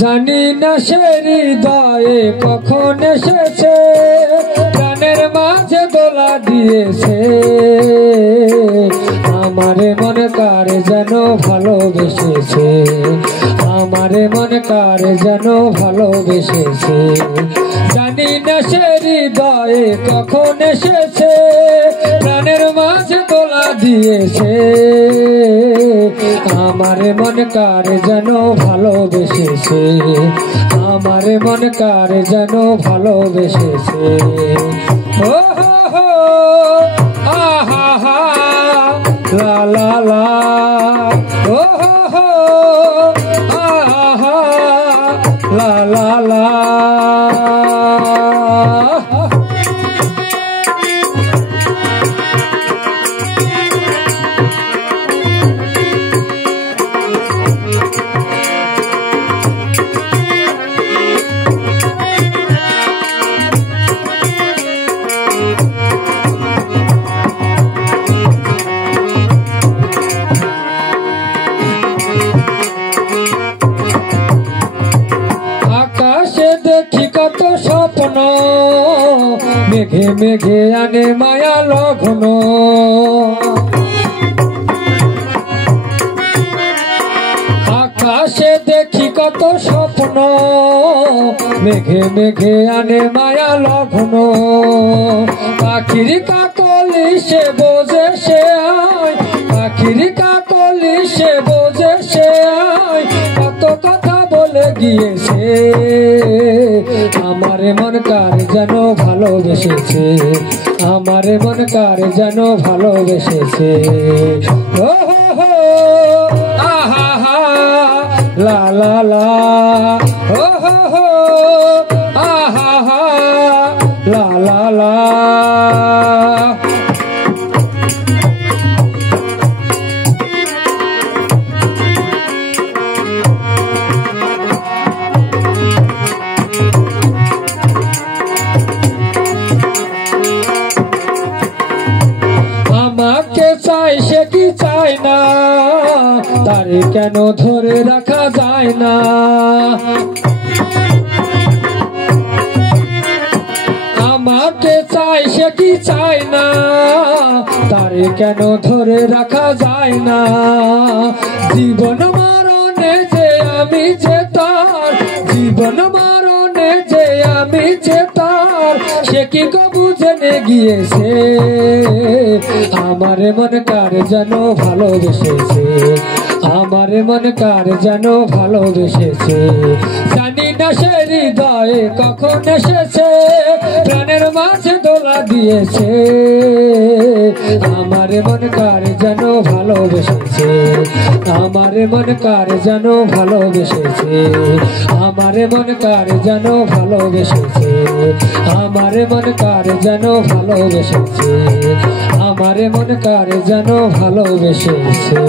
জানি না সে হৃদয়ে কখন এসেছে, প্রাণের মাঝে দোলা দিয়েছে। আমারে মন কার যেন ভালোবেসেছে, আমারে মন কার যেন ভালোবেসেছে। জানি না সে হৃদয়ে কখন এসেছে, প্রাণের মাঝে দোলা দিয়েছে। আমারে মন কার যেন ভালোবেসেছে, আমারে মন কার যেন ভালোবেসেছে। ও হো হো আহা হা লা লা লা, ও হো হো আহা লা লা লা। দেখি কত স্বপ্ন, মেঘে মেঘে আনে মায়া লগ্ন। আকাশে দেখি কত স্বপ্ন, মেঘে মেঘে আনে মায়া লগ্ন। পাখির কাকলি সে বোঝে সে আয়, পাখির কাকলি সে বোঝে সে আয়। কত কথা বলে গিয়েছে, আমারে মন কার যেন ভালোবেসেছে, আমারে মন কার যেন ভালোবেসেছে। ও হো হো আহা হা লা লা লা, ও হো হো আহা হা লা লা লা। আমাকে চাই সে কি চায় না, তারে কেন ধরে রাখা যায় না। আমাকে চাই সে কি চায় না, তারে কেন ধরে রাখা যায় না। জীবন মরণে যে আমি যে তার, জীবন মরণে যে আমি যে তার, সে কি কবু জেনে গিয়েছে। আমারে মন কার যেন ভালোবেসেছে, আমারে মন কার যেন ভালোবেসেছে। জানি না সে হৃদয়ে কখন এসেছে, প্রাণের মাঝে দোলা দিয়েছে। আমারে মন কার যেন ভালোবেসেছে, আমারে মন কার যেন ভালোবেসেছে। আমারে মন কার যেন ভালোবেসেছে, আমারে মন কার যেন ভালোবেসেছে। আমারে মন কার যেন ভালোবেসেছে।